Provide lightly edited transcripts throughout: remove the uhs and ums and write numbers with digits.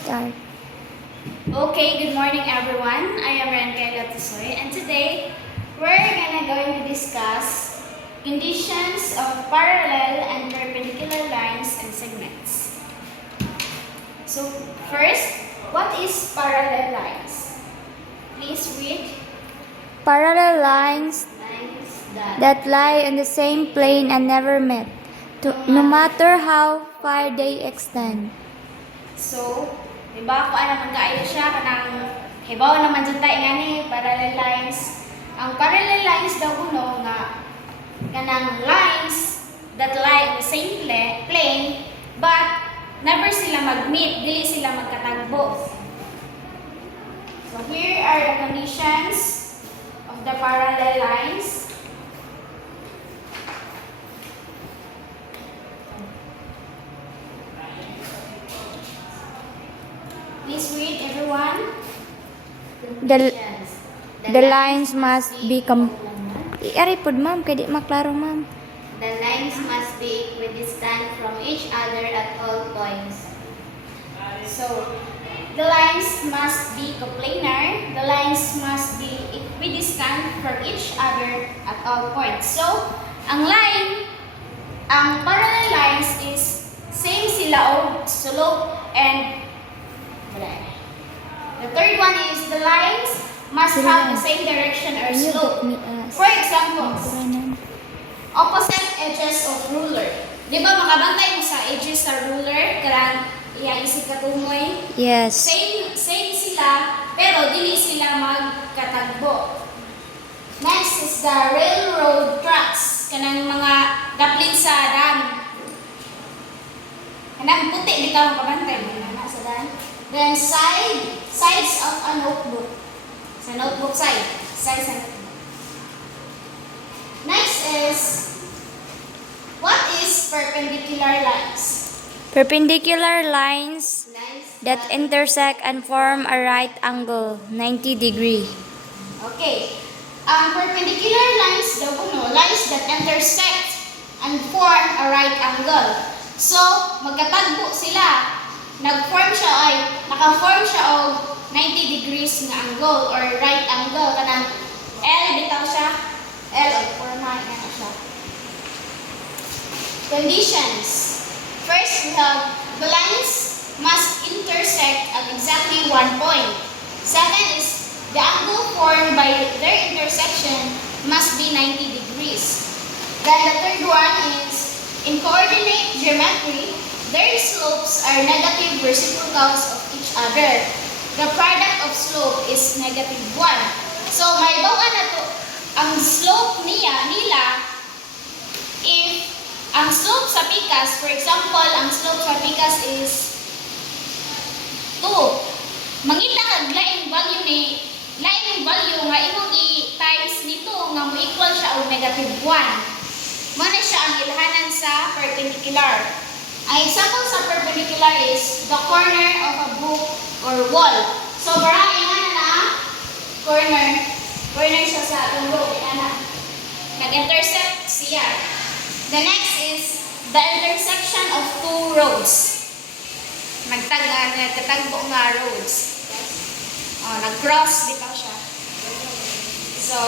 Start. Okay, good morning everyone. I am Rankayla Tusoy and today we're going to discuss conditions of parallel and perpendicular lines and segments. So first, what is parallel lines? Please read. Parallel lines Lines that lie on the same plane and never met, no matter how far they extend. So, diba kung ano man kaayo siya kanang hibaw naman dyan tayo nga ni parallel lines. Ang parallel lines daw kuno nga kanang lines that lie in the same plane but never sila mag-meet, dili sila magkatagbo. So here are the conditions of the parallel lines. Please read everyone. The lines must be Ari pod ma'am, kay di maklaro ma'am. The lines must be equidistant from each other at all points. So, the lines must be coplanar. The lines must be equidistant from each other at all points. So, ang parallel lines is same sila o slope and the third one is the lines must have the same direction or slope. For example, opposite edges of ruler. Di ba makabantay mo sa edges sa ruler karang iyang isig katumoy? Yes. Same sila pero dili sila magkatagbo. Next is the railroad tracks kanang mga daplin sa dam. Kanang puti bitaw makabantay mo na sa dam. Then sides of a notebook. Sa notebook sides sa notebook. Next is, what is perpendicular lines? Perpendicular lines that intersect and form a right angle, 90 degree. Okay. Ang perpendicular lines daw kuno, lines that intersect and form a right angle. So, magkatagbo sila. Naka-form siya og 90 degrees nga angle or right angle kanang L bitaw siya. L og forma nga siya. Conditions. First, we have the lines must intersect at exactly one point. Second is the angle formed by their intersection must be 90 degrees. Then the third one is in coordinate geometry, their slopes are negative reciprocals of each other. The product of slope is -1. So, may bawaan na to. Ang slope nila, if ang slope sa pikas, for example, ang slope sa pikas is 2. Mangita kag laing value nga imong i-times nito nga mo equal siya og -1. Muna siya ang ilhanan sa perpendicular. Ang example sa perpendicular is the corner of a book or wall. So, barahin na corner siya sa atong book. Nag-intersect siya. The next is the intersection of two roads. Nagtatagbo nga roads. Nag-cross bitaw siya. So,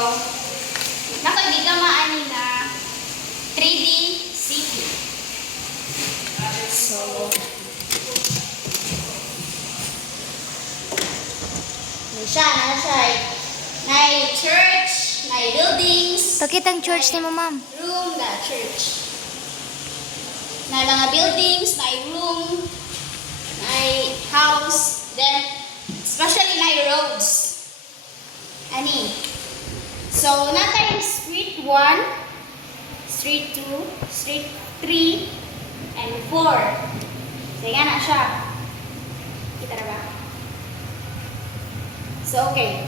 nakagigamaani na 3D city. So, na siya. May church, may buildings. Pakitang church ni mo ma'am. Room, na church. May mga buildings, may room, may house, then especially may roads. Ani. So, nata yung street 1, street 2, street 3, and 4. So, yan na siya. Kita na ba? So, okay.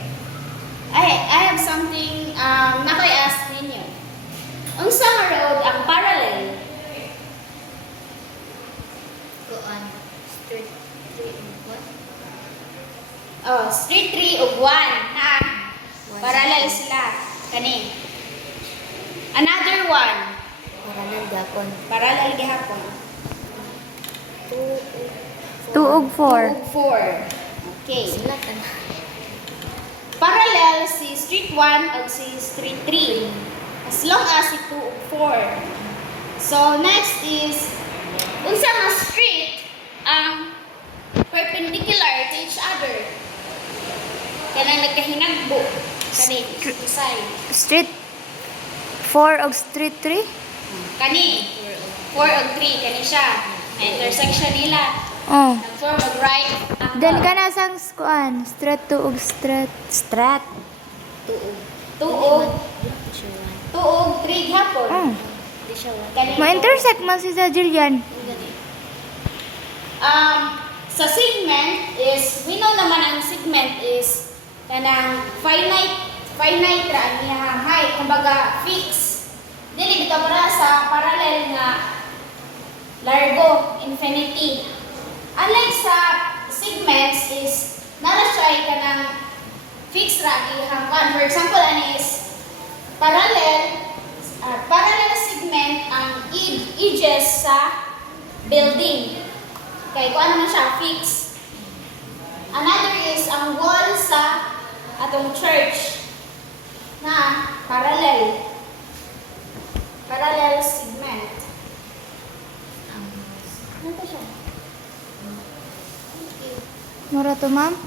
I have something na ko i-ask ninyo. Unsa nga road ang parallel? Street 3 and what? Oh, street 3 ug 1 na parallel sila kani. Another one, Parallel gapon. parallel gihapon. 2, 8, 4, 2 ug 4. 4. Okay. Parallel si street 1 ug si street 3. As long as si 2 ug 4. So next is unsa nga street ang perpendicular to each other. Kanang nagkahinagbo kani side. Street 4 ug street 3? Kani 4 ug 3 kani siya. Ang intersection nila. Oh. Nag-form ug right angle. Then ka na sang kuan, street 2 ug street. 2 ug 3 gihapon. Oh. Kani Ma-intersect man si sa Jillian. Sa segment is, we know naman ang segment is kanang finite ra niya height, kumbaga fix. Dili bitaw para sa parallel nga largo, infinity. Unlike sa segments is nara siya kanang fix ra iyang kuan. For example, ani is parallel segment ang edges sa building. Kay kuan naman siya fix. Another is ang wall sa atong church na parallel segment. Ano to siya? Mura to, ma'am?